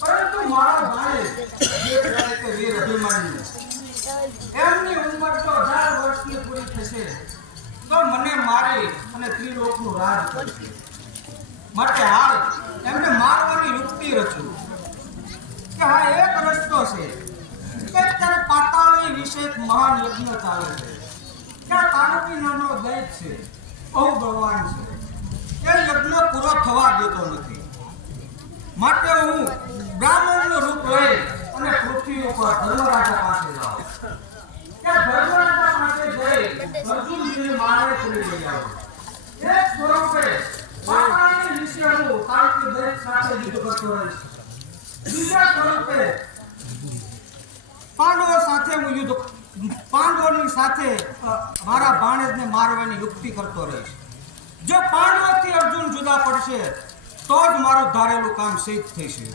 પરંતુ મારો ભાઈ વીર અભિમાની એમની ઉંમર તો 18 વર્ષની પૂરી થશે તો મને મારી અને ત્રિલોકનું રાજ કરશે. માટે હાલ એમને મારવાની યુક્તિ રચું કે હા એક રસ્તો છે કે ત્યારે પાતાળી વિશે એક મહાન યજ્ઞ ચાલે છે કે તાણકી નામનો દૈત છે, બહુ બળવાન છે, એ યજ્ઞ પૂરો થવા દેતો નથી. માટે હું બ્રાહ્મણનું રૂપ લઈ અને પૃથ્વી ઉપર ધર્મરાજા પાસે જાઉં કે ધર્મરાજા પાસે જઈ અર્જુનજીને મારે કરી લઈ આવું. એક સ્વરૂપે પાતાળી વિશે હું તાણકી દૈત સાથે યુદ્ધ કરતો રહીશ. બીજા સ્વરૂપે પાંડવો સાથે હું યુદ્ધ પાંડવોની સાથે મારા ભાણેજને મારવાની યુક્તિ કરતો રહીશ. જો પાંડવોથી અર્જુન જુદા પડશે તો જ મારું ધારેલું કામ સિદ્ધ થશે.